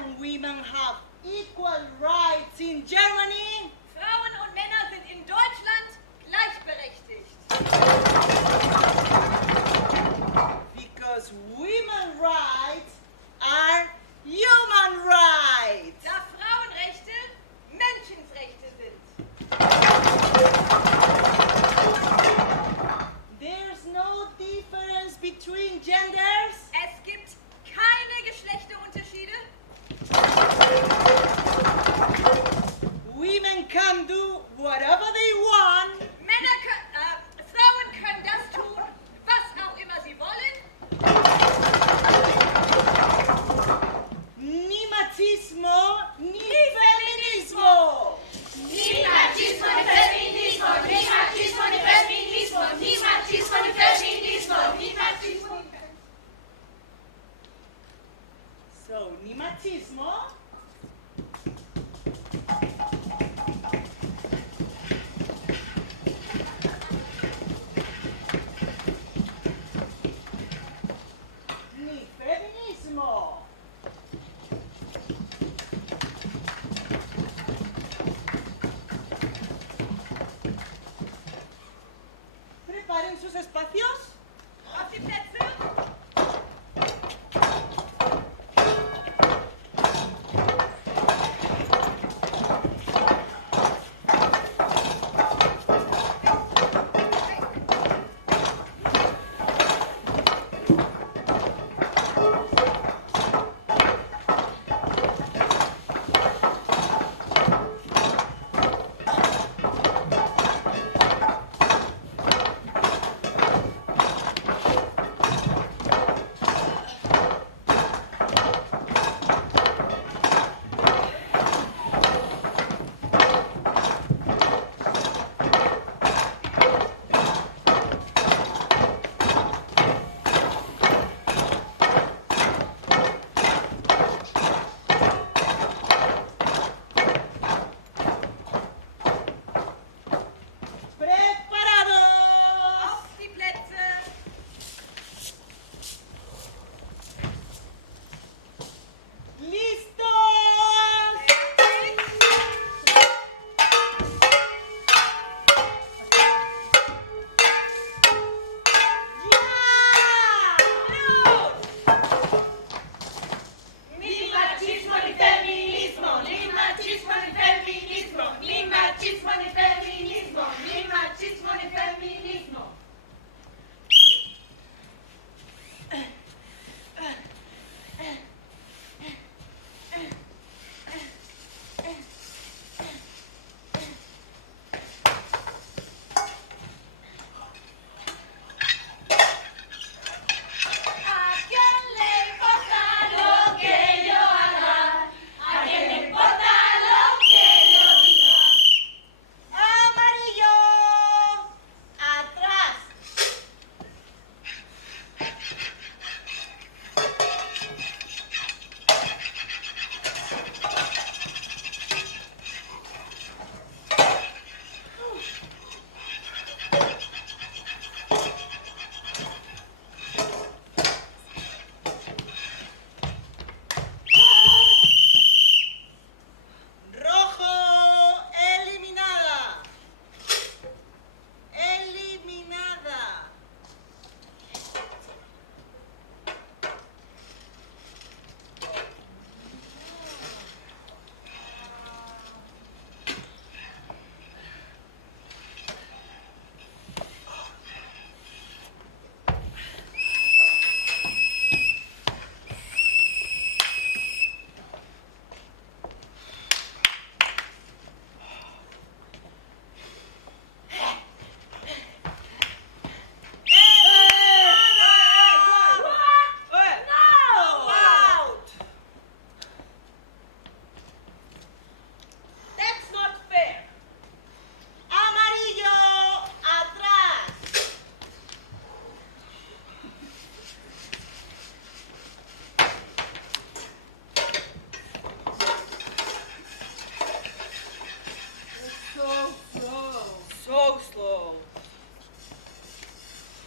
and women have equal rights in Germany? Frauen und Männer sind in Deutschland gleichberechtigt. Because women's rights are human rights. Da Frauenrechte Menschenrechte sind. There's no difference between genders. Es gibt keine Geschlechterunterschiede. Women can do whatever they want. Frauen können das tun, was auch immer sie wollen. Ni machismo, ni feminismo. Ni machismo ni feminismo, ni machismo ni feminismo, ni machismo ni feminismo, ni machismo ni feminismo. So, ni machismo. Ni feminismo. Preparen sus espacios. Auf die Plätze.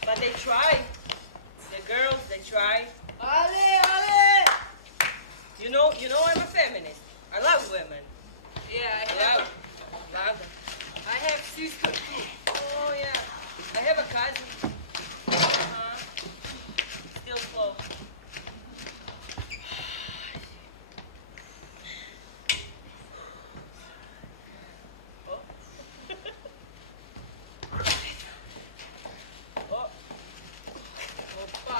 But they try. The girls, they try. Ale, ale! You know, you know I'm a feminist. I love women. Yeah, Love them. I have sister too. Oh yeah. I have a cousin. Still slow. Oh. Oh. Opa.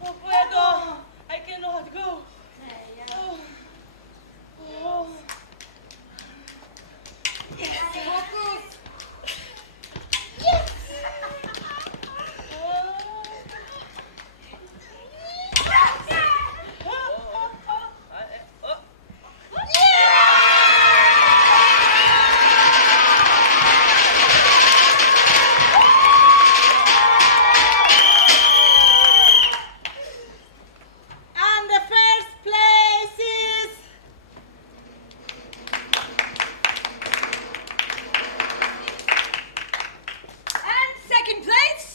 Oh, puedo. I cannot go. Oh. Oh. Focus. And the first place is And second place.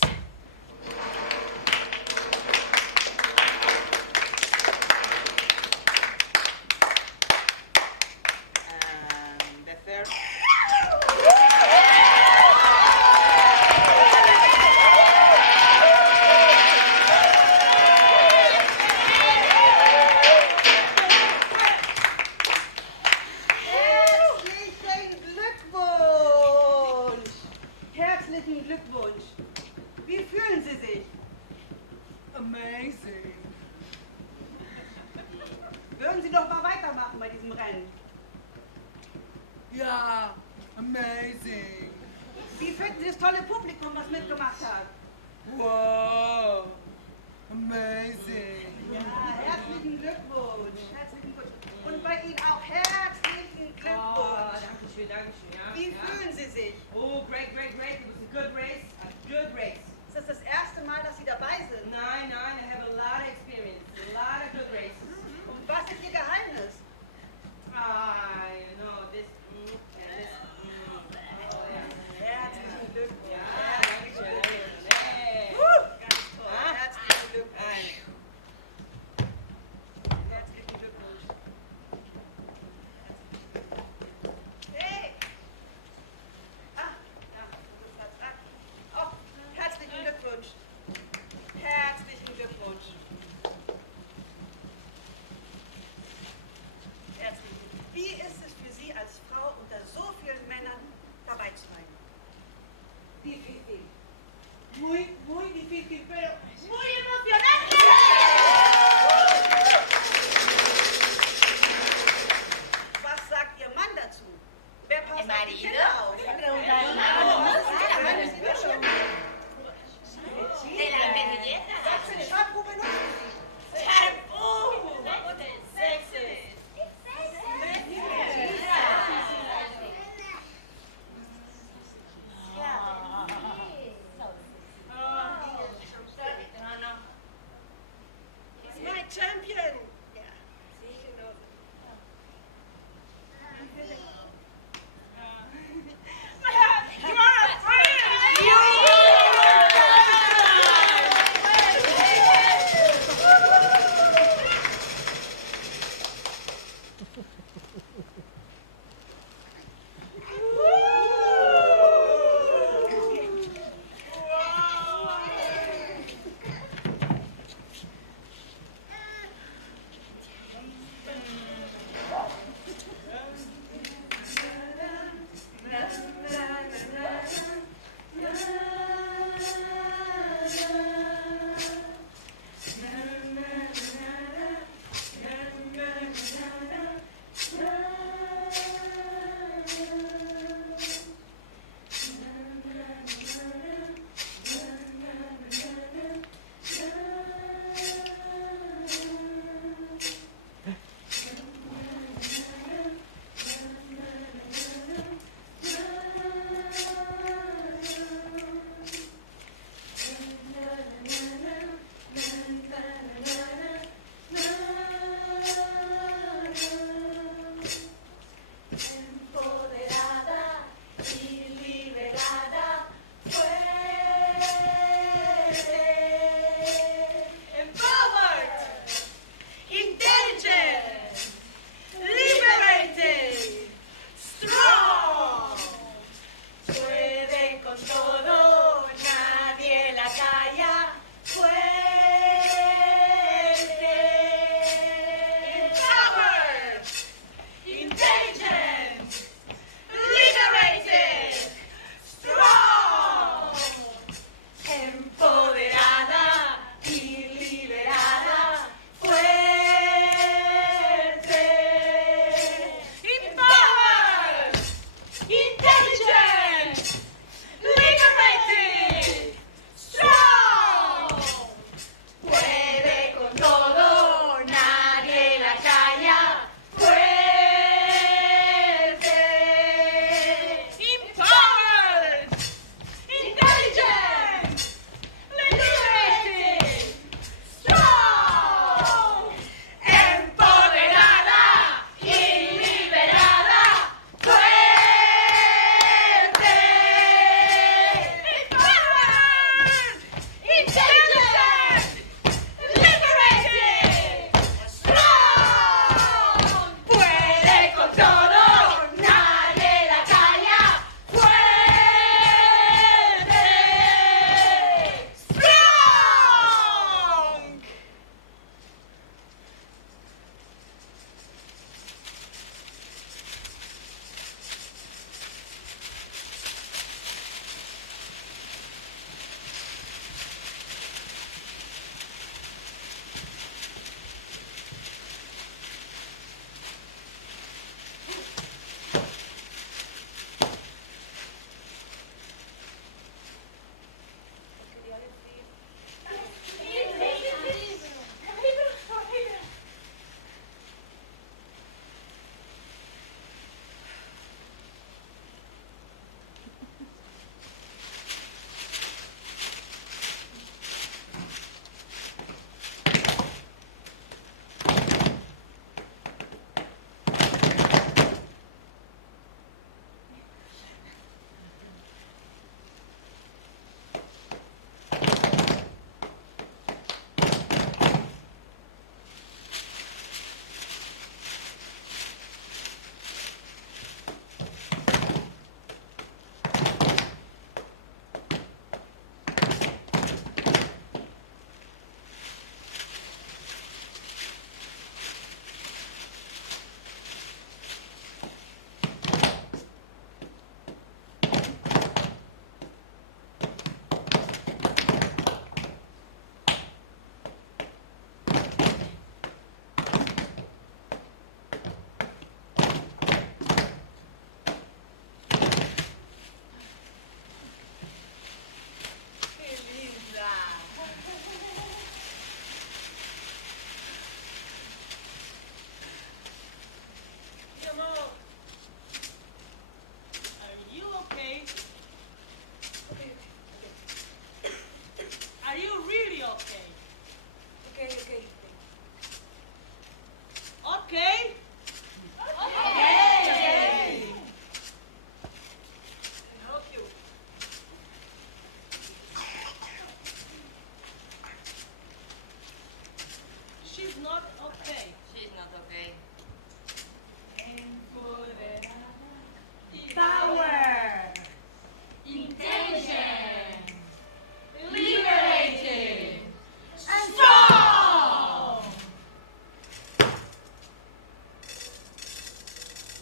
and the third. Herzlichen Glückwunsch! Herzlichen Glückwunsch! Wie fühlen Sie sich? Amazing. Würden Sie doch mal weitermachen bei diesem Rennen? Ja, amazing. Wie finden Sie das tolle Publikum, was mitgemacht hat? Wow. Amazing. Ja, herzlichen Glückwunsch! Herzlichen Glückwunsch! Und bei Ihnen auch herzlichen Glückwunsch! danke schön, danke schön. Ja, Wie fühlen Sie sich? Oh, great, great, great. It was a good race. A good race. Ist das das erste Mal, dass Sie dabei sind? Nine, I have a lot of